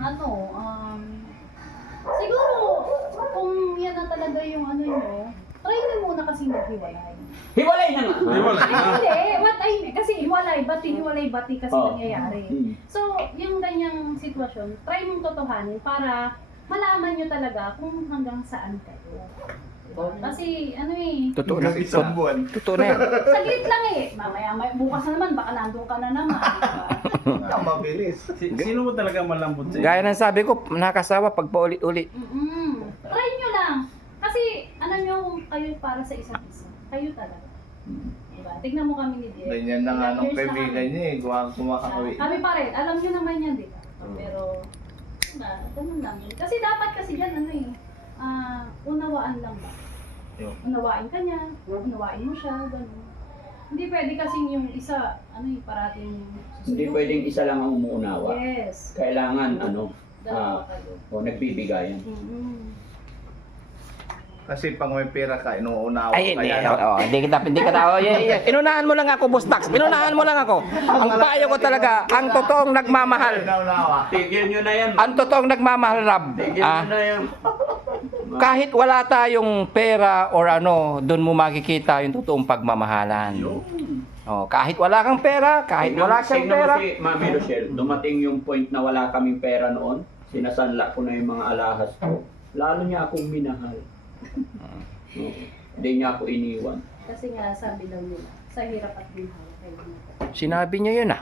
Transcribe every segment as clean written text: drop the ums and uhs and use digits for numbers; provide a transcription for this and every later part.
ano, siguro, kung yan na talaga yung ano nyo, try nyo muna kasi maghiwalay. Hiwalay na nga. Hiwalay na. Hindi, what I mean, kasi hiwalay-bati kasi Oh. nangyayari. So, yung ganyang sitwasyon, try mong totohanin para malaman nyo talaga kung hanggang saan kayo. Kasi, ano eh, Totoo na. Hanggang isang buwan. Totoo na yan. saglit lang eh. Mamaya, bukas na naman, baka nandun ka na naman. Diba? Mabilis. Sino mo talaga malambot sa'yo? Gaya ng sabi ko, nakasawa pag paulit-ulit. Try nyo lang. Kasi, ano nyo, kung kayo para sa isa't isa. Kayo talaga. Diba? Tignan mo kami ni Direk. Ganyan na nga Ilang nung years na kaibigan kami. niya eh. Kumakawi. Kami pa rin. Alam nyo naman yan, di ba? Pero, ganun lang. Kasi dapat kasi dyan, ano eh, unawaan lang ba? Unawain ka niya, unawain mo siya, ganun. Hindi pwede kasing yung isa, ano eh, parating Hindi pwedeng isa lang ang umuunawa. Yes. Kailangan, Dalawa kayo. nagbibigayan. Kasi pag may pera ka, inuunawa Ay, ka hindi. yan. Hindi ka tao. Inunahan mo lang ako, Boss Dax. Inunahan mo lang ako. Ang payo ko talaga, ang totoong nagmamahal. Inuunawa. Tigil nyo na yan. Ang totoong nagmamahal, Rab. Tigil nyo na yan. Kahit wala tayong pera or ano, doon mo makikita yung totoong pagmamahalan. Oh, kahit wala kang pera, kahit wala siyang Tignan pera. mo si Mami Rochelle, dumating yung point na wala kaming pera noon, sinasanla ko na yung mga alahas ko. Lalo niya akong minahal. Hindi niya ako iniwan. Kasi nga, sabi daw nila, sa hirap at ginhawa kayo. Sinabi niya yun ah.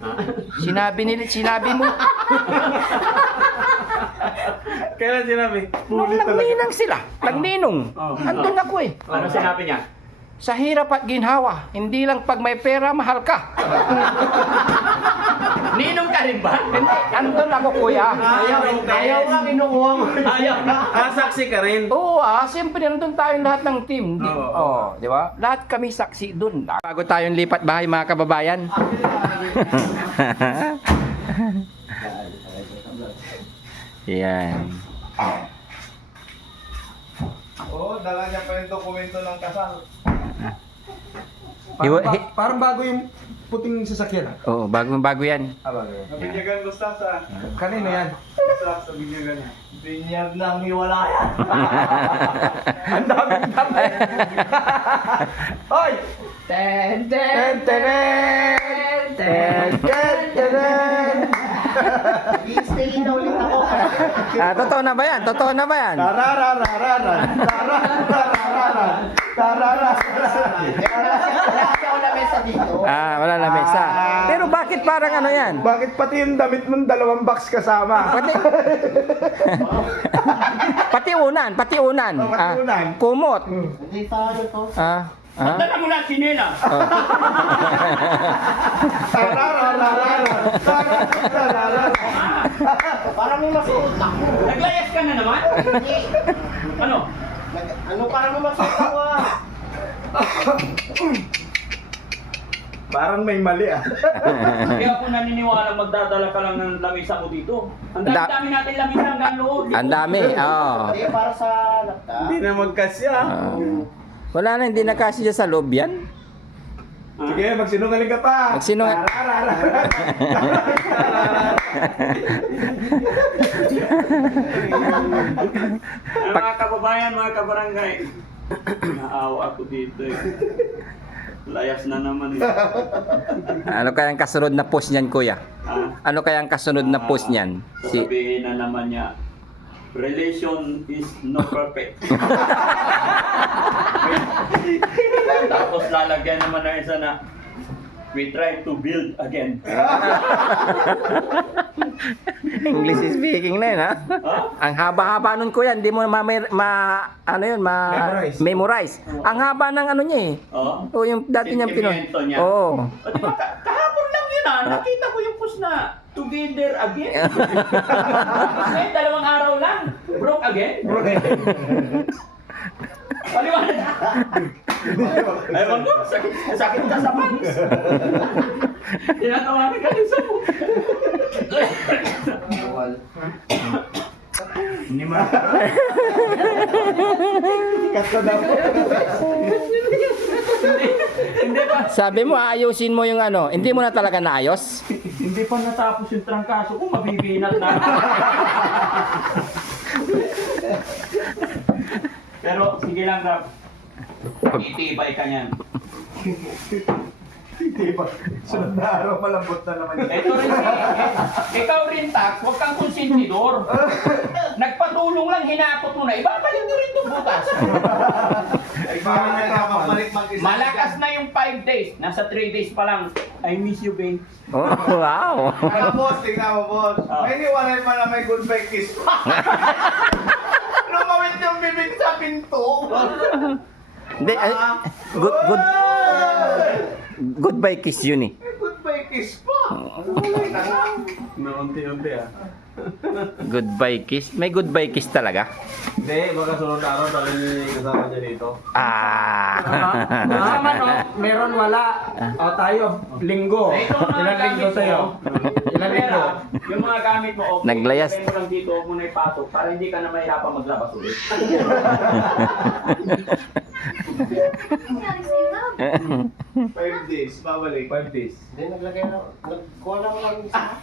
Ha? Sinabi mo. Kailan sinabi? Nung nagninang sila, nagninong. Oh. Andun ako eh. Ano sinabi niya? Sa hirap at ginhawa, hindi lang pag may pera, mahal ka. Ninong ka rin ba? Hindi, andun ako kuya. Ayaw nga kinukuha mo. Ayaw na. Saksi ka rin. Oo siyempre nandun tayong lahat ng team. Oo. Di ba? Lahat kami saksi dun. Bago tayong lipat bahay mga kababayan. Yan. Oo, dala niya pa yung dokumento ng kasal. Parang bago yung puting sasakyan. Oo, bago yan. Nabinyagan gusto sa... Kanina yan. Sa binyagan niya. Binyag ng hiwalayan. Ang daming dami. Hoy! Ten, Ten, tenen! Ten, ten, tenen! I-stay na ulit ako. Totoo na ba yan? Totoo na ba yan? Tararararara! Tararararara! Tararararara! Wala na mesa. Pero bakit parang ano yan? Bakit pati yung damit mong dalawang box kasama? Pati unan. pati unan. Kumot. Hindi pa ano to. Dala mo na sinila. Tararararara! Tararararara! Parang may masuutak mo. Naglayas ka na naman? Ano? Ano parang may masuutak mo ah? Parang may mali ah. Kaya ako naniniwala magdadala ka lang ng lamisa mo dito. Ang dami-dami natin lamisa hanggang loob. Ang dami. Hindi, para sa laptop. Hindi na magkasya. Wala na, hindi na kasi dyan sa loob yan. Sige, magsinungaling ka pa. Magsinungaling. Mga kababayan, mga kabarangay. Naawa ako dito eh. Layas na naman eh. Ano kaya ang kasunod na post niyan, kuya? Ano kaya ang kasunod na post niyan? Sasabihin na naman niya, relation is no perfect. Tapos lalagyan naman na isa na, we try to build again. English speaking na yun, ha? Ang haba-haba nun, kuya, hindi mo memorize. Ang haba ng ano niya eh. Oh? O yung dati niyang Sentimento niya. Oo. O diba, kahapon lang yun nakita ko yung post na together again. Ngayon, 2 araw lang. Broke again? Paliwanag. Ewan ko, sakit ka sa pants. Tinatawanan ka din sa mo. Hindi ma. Kat ko daw. Hindi Sabi mo, aayusin mo yung ano. Hindi mo na talaga naayos? Hindi pa natapos yung trangkaso ko, mabibinat na. Pero sige lang, Rap. Itibay ka niyan. Hindi ba? Sunod na araw, malambot na naman. Ito rin, ikaw rin, Tax, huwag kang konsentidor. Nagpatulong lang, hinakot mo na. Ibabalik mo rin ito bukas. Malakas na yung 5 days. Nasa 3 days pa lang. I miss you, babe. Oh, wow. Mga boss, tingnan mo, boss. Oh. May niwalay pa na may goodbye kiss. Lumawit yung bibig sa pinto. Hindi, good, goodbye kiss yun eh. May goodbye kiss pa. Naunti-unti Goodbye kiss? May goodbye kiss talaga? Hindi, baka sunod araw dahil kasama niya dito. Kasama no, meron wala. O tayo, linggo. Ito mga Ilan linggo gamit mo. sa'yo? Ilan linggo? Yung mga gamit mo, okay. Naglayas. Ilagay mo lang dito, huwag mo na ipasok para hindi ka na mahirapan maglabas ulit. Ano nangyari sa'yo, Rob? 5 days, babalik. 5 days.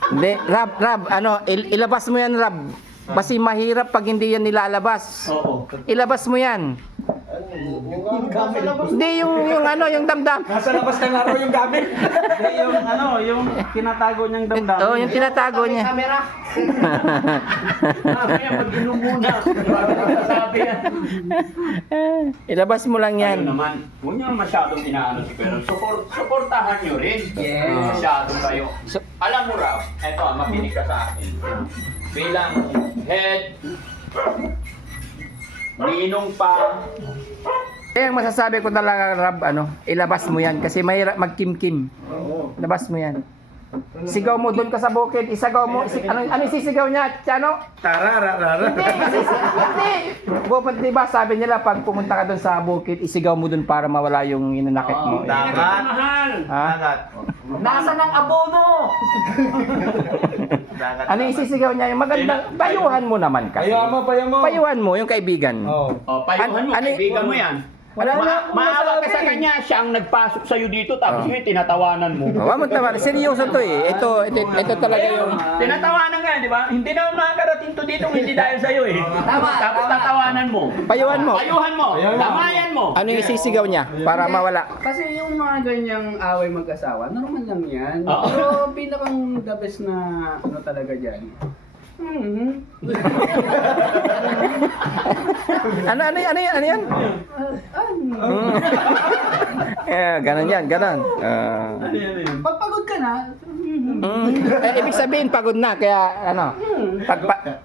Hindi, Rab, ano, ilabas mo yan, Rab. Kasi mahirap pag hindi yan nilalabas. Oo. Ilabas mo yan. Hindi, yung ano, yung damdam. Nasa labas ng araw yung gamit. yung tinatago niyang damdamin. Oo, yung tinatago niya. Mamaya mag-inom muna. Sabi yan. Ilabas mo lang yan. Ayun naman, huwag niyo masyadong inaano si Pero. Suportahan niyo rin. Masyadong kayo. Alam mo, Rab, eto, makinig ka sa akin. Bilang head, ninong pa, Kaya ang masasabi ko talaga, Rab, ano, ilabas mo yan kasi mahirap magkim-kim. Labas mo yan. Sigaw mo doon ka sa bukid, isagaw mo, ano isisigaw niya, Chano? Tarararara. Hindi! Bukod, diba, sabi nila, pag pumunta ka doon sa bukid, isigaw mo doon para mawala yung inanakit mo. Dagat. mahal. Ha? Dagat. Nasa ng abono? Dagat. Ano yung isisigaw niya? Yung magandang, payuhan mo naman kasi. payo mo. Payuhan mo, yung kaibigan. Oh. O, payuhan mo, Ano- kaibigan mo yan. Wala na akong Maawa ka masabi. sa kanya, siya ang nagpasok sa'yo dito, tapos Oh. yun, tinatawanan mo. Huwag mo naman, seryoso to eh. Ito talaga yung... Tinatawanan ka, di ba? Hindi naman makakarating to dito kung hindi dahil sa'yo eh. Tapos tatawanan mo. Payuhan mo. Payuhan mo. Damayan mo. Ano yung isisigaw niya para mawala? Kasi yung mga ganyang away mag-asawa, normal lang yan. Oo. Pero pinakang the best na ano talaga dyan. Ano yan? Ganon yan, ganon. Pag pagod ka na, Ibig sabihin, pagod na. Kaya, ano,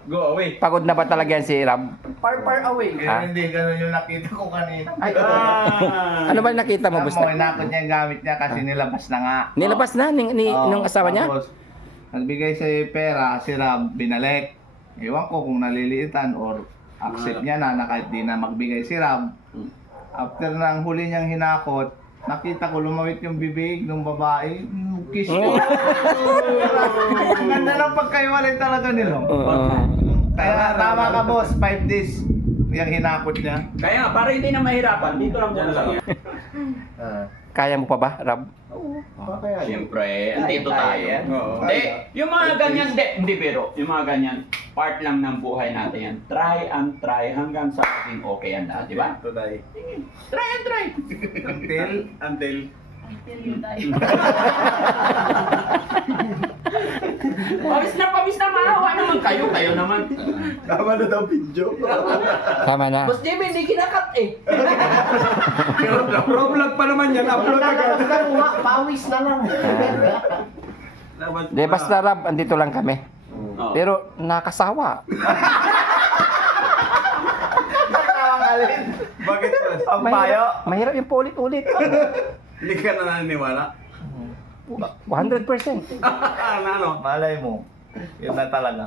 Go away. pagod na ba talaga yan si Rab? far away. Ha? Hindi ganun yung nakita ko kanina. Ay, Ano ba nakita mo, Alam Busta? mo, inakot niya yung gamit niya kasi nilabas na nga. Nilabas na nung asawa niya? Tapos, nagbigay sa pera, si Rab, binalik. Ewan ko kung naliliitan or accept niya na kahit di na magbigay si Rab. After nang huli niyang hinakot, nakita ko lumawit yung bibig ng babae. Kiss ko. Ang ganda ng pagkaiwalay talaga nila. Kaya tama ka boss, 5 days yung hinakot niya. Kaya, para hindi na mahirapan, dito lang muna lang yan. Kaya mo pa ba, Rab? Siyempre, andito tayo. Oo. Hindi, yung mga ganyan, hindi biro. Yung mga ganyan, part lang ng buhay natin yan. Try and try hanggang sa maging okay yan lahat, di ba? Today. Try and try. Until. Until you die. Pawis na maawa naman kayo naman. Tama na daw video. Tama na. Boss Jimmy, hindi kinakat eh. Pro-vlog pa naman yan, upload agad. pawis na lang. De, basta Rab, andito lang kami. Oh. Pero nakasawa. Bakit boss? Ang payo. Mahirap yung paulit-ulit. Hindi ka na naniniwala. 100%. Ano? Malay mo. Yun na talaga.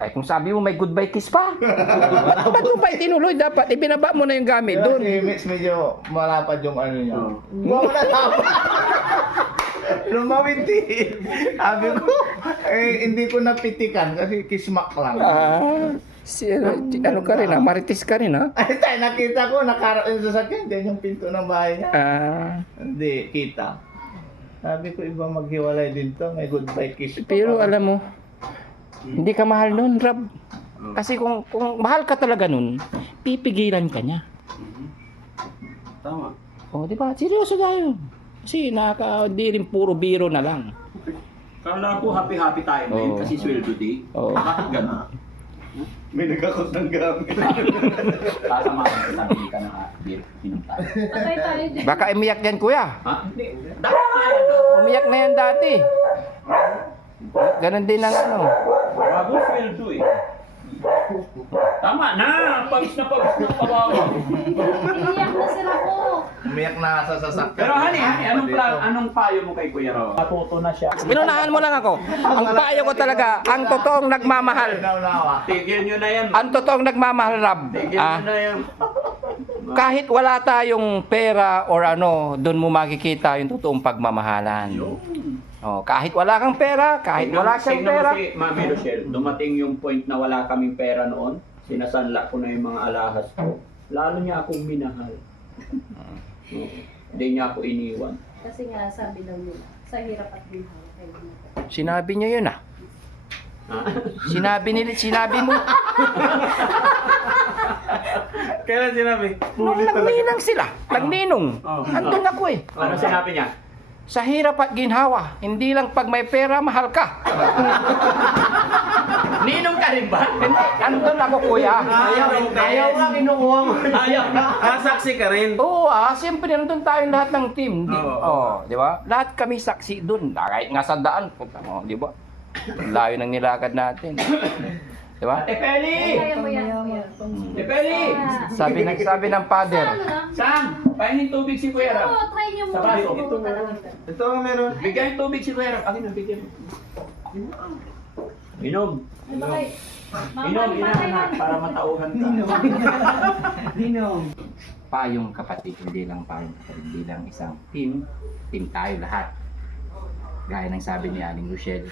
Ay, kung sabi mo may goodbye kiss pa. Ba't mo pa itinuloy? Dapat ibinaba mo na yung gamit Doon. doon. Si Mitch medyo malapad yung ano niya. Oo. Wala na tama. Lumawit eh. Sabi ko, hindi ko napitikan kasi kismak lang. Ano ka rin marites ka rin Ay, tayo, nakita ko, nakarating sa sasakyan, din yung pinto ng bahay niya. Hindi, kita. Sabi ko, iba maghiwalay din to, may goodbye kiss pa. Pero alam mo, hindi ka mahal nun, Rab. Kasi kung mahal ka talaga nun, pipigilan ka niya. Tama. Oh, di ba? Seryoso tayo. Kasi di rin puro biro na lang. Kala ko happy-happy tayo ngayon Oo. kasi sweldo day. Oo. Bakit gano'n? May nagkakot ng gamit. Kasama ka sa sabi ka na beer, inom tayo. Patay tayo din. Baka umiyak yan, kuya. Ha? Hindi. Dapat nga yan. Umiyak na yan dati. Ganon din ang ano. Bago sweldo eh. Tama na! Pagis na kawawa. Iiyak na sila ko. Umiyak na sa sasakyan. Pero honey, anong payo mo kay Kuya Ro? Matuto na siya. Inunahan mo lang ako. Ang payo ko talaga, ang totoong nagmamahal. Naunawa. Tigil nyo na yan. Ang totoong nagmamahal, Rab. Tigil nyo na yan. Kahit wala tayong pera or ano, doon mo makikita yung totoong pagmamahalan. Oh, kahit wala kang pera, kahit wala siyang Tingnan mo pera. si Mami Rochelle, dumating yung point na wala kaming pera noon. Sinasanla ko na yung mga alahas ko. Lalo niya akong minahal. Hindi niya ako iniwan. Kasi nga sabi daw nila, sa hirap at ginhawa kayo dito. Sinabi niya yun Ha? Sinabi mo. Kailan sinabi? Nung nagninang sila, nagninong. Oh. Andun ako eh. Ano sinabi niya? Sa hirap at ginhawa, hindi lang pag may pera, mahal ka. Ninong ka rin ba? Andun ako, kuya. Ayaw nga kinukuha mo. Ayaw na. Saksi ka rin. Oo siyempre nandun tayong lahat ng team. Di ba? Lahat kami saksi dun. Kahit nga sa daan, punta mo, di ba? Layo ng nilakad natin. Di ba? Ate Peli! Kaya mo yan, kuya. Ate Peli! Sabi ng father. Sa ano lang? Sam! Pahingin tubig si Kuya Ram. Oo, try nyo Sa muna. bayo. Siguro talagang Ito ang meron. Bigyan yung tubig si Kuya Ram. Akin na, bigyan mo. Inom. Ano ba kayo? Inom, inahanak para matauhan ka. Payong kapatid, hindi lang payong kapatid, bilang isang team tayo lahat. Gaya ng sabi ni Aling Rochelle,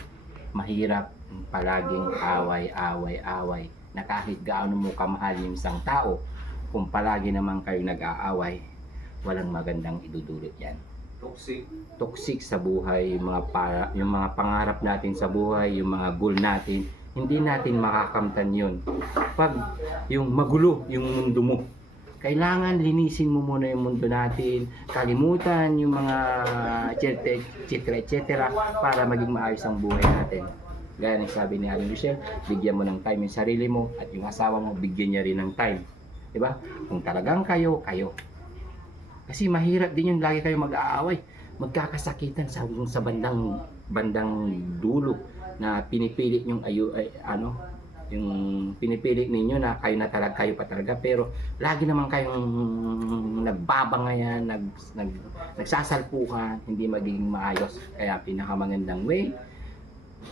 mahirap palaging away na kahit gaano mo kamahal yung isang tao, kung palagi naman kayo nag-aaway, walang magandang idudulot yan. Toxic sa buhay, yung mga pangarap natin sa buhay, yung mga goal natin, hindi natin makakamtan yun. Pag yung magulo yung mundo mo, kailangan linisin mo muna yung mundo natin, kalimutan yung mga etc. para maging maayos ang buhay natin. Gaya ng sabi ni Aling Rochelle, bigyan mo ng time yung sarili mo at yung asawa mo, bigyan niya rin ng time. Diba? Kung talagang kayo. Kasi mahirap din yung lagi kayo mag-aaway. Magkakasakitan sa bandang dulo na pinipilit yung yung pinipilit ninyo na kayo pa talaga, pero lagi naman kayong nagbabangayan, nagsasalpukan, hindi magiging maayos. Kaya pinakamagandang way,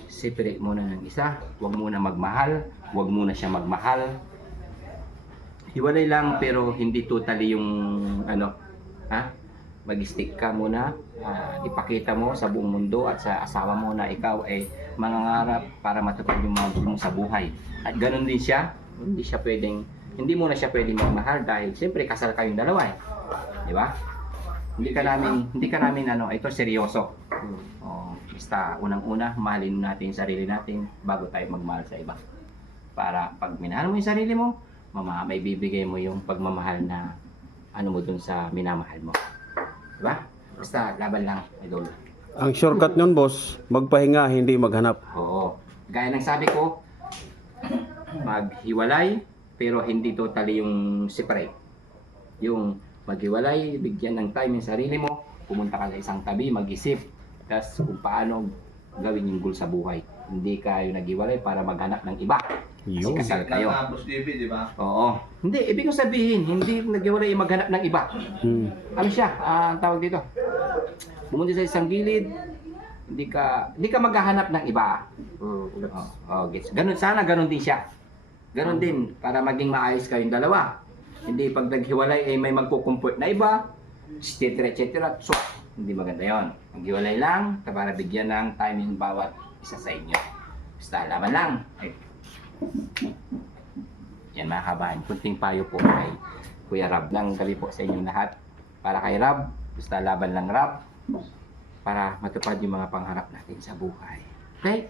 separate muna ng isa, huwag muna magmahal, huwag muna siya magmahal. Hiwalay lang pero hindi totally yung mag-stick ka muna, ipakita mo sa buong mundo at sa asawa mo na ikaw ay mangangarap para matupad yung mga gusto mo sa buhay. At ganun din siya, hindi mo na siya pwedeng magmahal dahil siyempre kasal kayong dalawa eh. Di ba? Hindi ka namin ito seryoso. Basta unang-una, mahalin natin yung sarili natin bago tayo magmahal sa iba. Para pag minahal mo yung sarili mo, may bibigay mo yung pagmamahal na mo dun sa minamahal mo. Diba? Basta laban lang, idol. Ang shortcut nun, boss, magpahinga, hindi maghanap. Oo. Gaya ng sabi ko, maghiwalay, pero hindi totally yung separate. Yung maghiwalay, bigyan ng time yung sarili mo, pumunta ka sa isang tabi, mag-isip, tapos kung paano gawin yung goal sa buhay. Hindi kayo naghiwalay para maghanap ng iba. Kasi kasal kayo. Tapos TV, di ba? Oo. Hindi, ibig kong sabihin, hindi naghiwalay maghanap ng iba. Ano siya? Ang tawag dito. Pumunta sa isang gilid, hindi ka maghahanap ng iba. Gets. Ganun din siya. Ganun din para maging maayos kayong dalawa. Hindi pag naghiwalay may magko-comfort na iba, etc. So, Hindi maganda yon. Maghiwalay lang para bigyan ng time yung bawat isa sa inyo. Basta laban lang. Ay. Yan mga kabahan, kunting payo po kay Kuya Rab. Lang gabi po sa inyong lahat. Para kay Rab, basta laban lang Rab. Para matupad yung mga pangarap natin sa buhay. Okay?